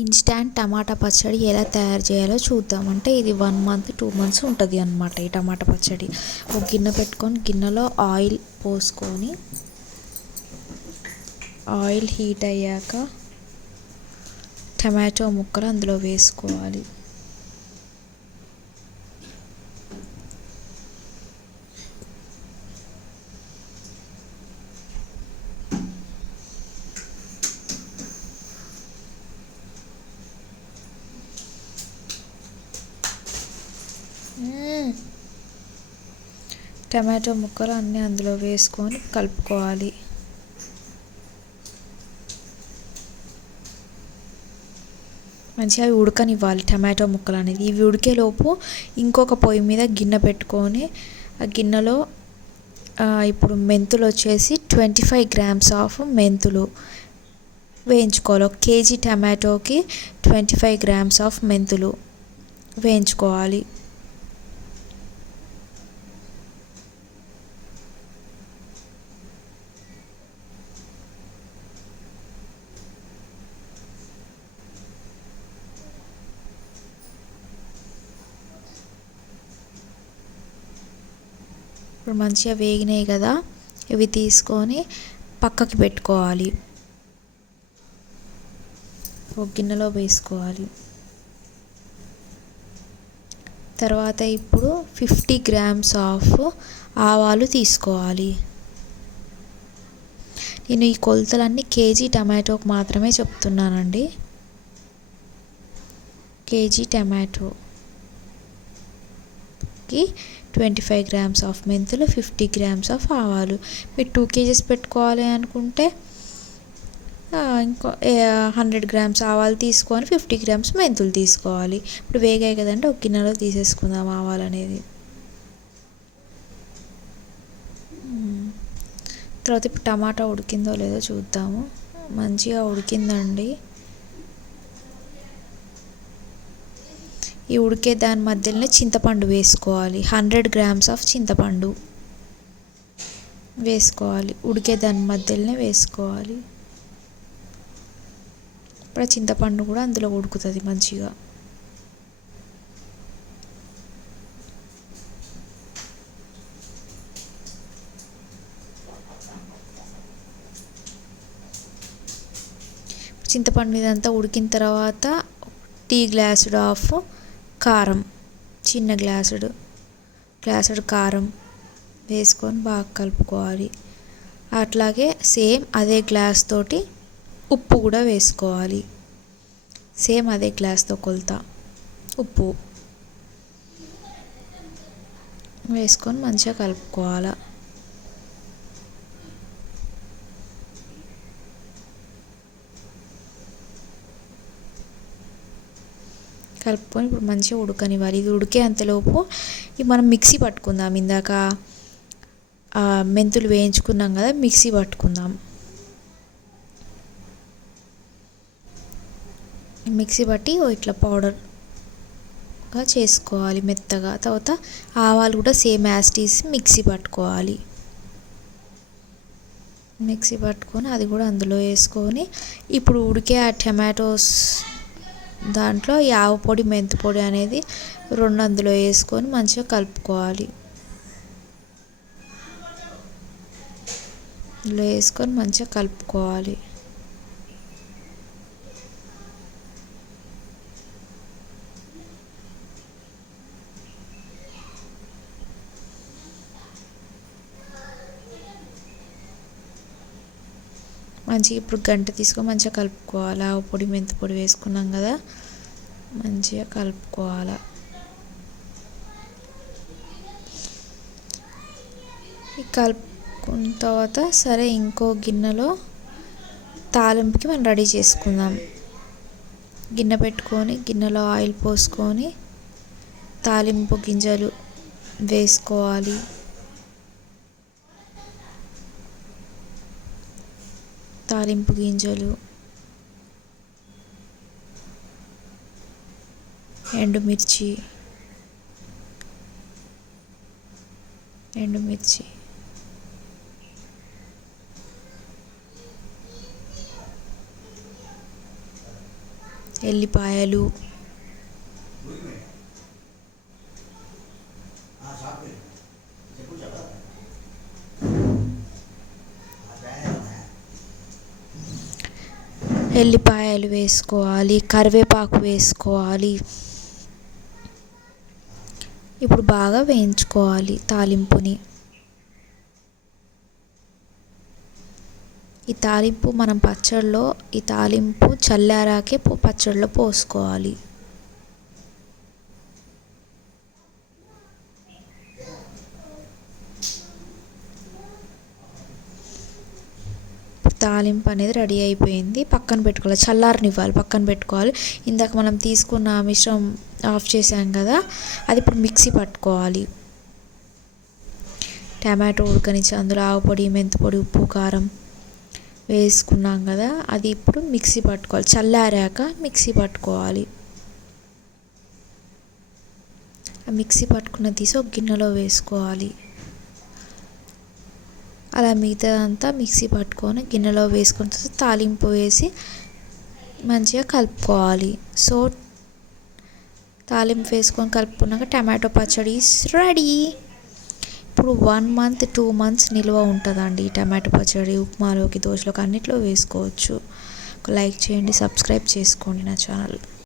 Instant టమాటా పచ్చడి ఎలా తయారు చేయాలో చూద్దాం. అంటే ఇది 1 మంత్ 2 మంత్స్ ఉంటుంది అన్నమాట ఈ టమాటా పచ్చడి. ఒక గిన్నె పెట్టుకొని గిన్నెలో ఆయిల్ పోసుకొని ఆయిల్ హీట్ అయ్యాక టమాటో ముక్కలు అందులో వేసుకోవాలి. టమాటో ముక్కలు అన్నీ అందులో వేసుకొని కలుపుకోవాలి. మంచిగా ఉడకనివ్వాలి టమాటో ముక్కలు అనేది. ఇవి ఉడికేలోపు ఇంకొక పొయ్యి మీద గిన్నె పెట్టుకొని ఆ గిన్నెలో ఇప్పుడు మెంతులు వచ్చేసి 25 grams ఆఫ్ మెంతులు వేయించుకోవాలి. 1 kg టమాటోకి 25 grams ఆఫ్ మెంతులు వేయించుకోవాలి. ఇప్పుడు మంచిగా వేగినాయి కదా, ఇవి తీసుకొని పక్కకి పెట్టుకోవాలి. ఒక గిన్నెలో వేసుకోవాలి. తర్వాత ఇప్పుడు 50 grams ఆఫ్ ఆవాలు తీసుకోవాలి. నేను ఈ కొలతలన్నీ కేజీ టమాటోకి మాత్రమే చెప్తున్నానండి. కేజీ టమాటోకి 25 grams ఆఫ్ మెంతులు, 50 grams ఆఫ్ ఆవాలు. మీరు 2 kgs పెట్టుకోవాలి అనుకుంటే ఇంకో 100 grams ఆవాలు తీసుకొని 50 grams మెంతులు తీసుకోవాలి. ఇప్పుడు వేగాయి కదండి, ఒక గిన్నెలో తీసేసుకుందాం ఆవాలు అనేది. తర్వాత ఇప్పుడు టమాటా ఉడికిందో లేదో చూద్దాము. మంచిగా ఉడికిందండి. ఈ ఉడికే దాని మధ్యలోనే చింతపండు వేసుకోవాలి. 100 grams ఆఫ్ చింతపండు వేసుకోవాలి. ఉడికే దాని మధ్యలోనే వేసుకోవాలి. ఇప్పుడు చింతపండు కూడా అందులో ఉడుకుతుంది మంచిగా. చింతపండు ఇదంతా ఉడికిన తర్వాత టీ గ్లాసుడు ఆఫ్ కారం, చిన్న గ్లాసుడు కారం వేసుకొని బాగా కలుపుకోవాలి. అట్లాగే సేమ్ అదే గ్లాస్ తోటి ఉప్పు కూడా వేసుకోవాలి. సేమ్ అదే గ్లాస్తో కొలత ఉప్పు వేసుకొని మంచిగా కలుపుకోవాలి. కలుపుకొని ఇప్పుడు మంచిగా ఉడకనివ్వాలి. ఇది ఉడికే అంతలోపు ఇవి మనం మిక్సీ పట్టుకుందాం. ఇందాక మెంతులు వేయించుకున్నాం కదా, మిక్సీ పట్టుకుందాం. మిక్సీ పట్టి ఇట్లా పౌడర్గా చేసుకోవాలి మెత్తగా. తర్వాత ఆవాలు కూడా same as it is mixie పట్టుకోవాలి. మిక్సీ పట్టుకొని అది కూడా అందులో వేసుకొని ఇప్పుడు ఉడికే ఆ టమాటోస్ దాంట్లో ఈ ఆవ పొడి మెంతి పొడి అనేది 2 అందులో వేసుకొని మంచిగా కలుపుకోవాలి. ఇందులో వేసుకొని మంచిగా కలుపుకోవాలి. మంచిగా ఇప్పుడు గంట తీసుకొని మంచిగా కలుపుకోవాలి. ఆవ పొడి మెంతి పొడి వేసుకున్నాం కదా, మంచిగా కలుపుకోవాలి. కలుపుకున్న తర్వాత సరే ఇంకో గిన్నెలో తాలింపుకి మనం రెడీ చేసుకుందాం. గిన్నె పెట్టుకొని గిన్నెలో ఆయిల్ పోసుకొని తాలింపు గింజలు వేసుకోవాలి. తాలింపు గింజలు, ఎండుమిర్చి ఎల్లిపాయలు, ఎల్లిపాయలు వేసుకోవాలి, కరివేపాకు వేసుకోవాలి. ఇప్పుడు బాగా వేయించుకోవాలి తాలింపుని. ఈ తాలింపు మనం పచ్చడిలో ఈ తాలింపు చల్లారాకే పచ్చడిలో పోసుకోవాలి. తాలింపు అనేది రెడీ అయిపోయింది. పక్కన పెట్టుకోవాలి, చల్లారనివ్వాలి, పక్కన పెట్టుకోవాలి. ఇందాక మనం తీసుకున్న మిశ్రమం ఆఫ్ చేసాం కదా, అది ఇప్పుడు మిక్సీ పట్టుకోవాలి. టమాటో ఉడకనిచ్చి అందులో ఆవుపొడి, మెంతిపొడి, ఉప్పు, కారం వేసుకున్నాం కదా, అది ఇప్పుడు మిక్సీ పట్టుకోవాలి. చల్లారాక మిక్సీ పట్టుకోవాలి. ఆ మిక్సీ పట్టుకున్నది తీసి ఒక గిన్నెలో వేసుకోవాలి. అలా మిగతాదంతా మిక్సీ పట్టుకొని గిన్నెలో వేసుకున్న తర్వాత తాలింపు వేసి మంచిగా కలుపుకోవాలి. సో తాలింపు వేసుకొని కలుపుకున్నాక టమాటో పచ్చడి ఈస్ రెడీ. ఇప్పుడు 1 month 2 months నిల్వ ఉంటుందండి ఈ టమాటో పచ్చడి. ఉప్మాలోకి, దోశలోకి అన్నిట్లో వేసుకోవచ్చు. లైక్ చేయండి, సబ్స్క్రైబ్ చేసుకోండి నా ఛానల్.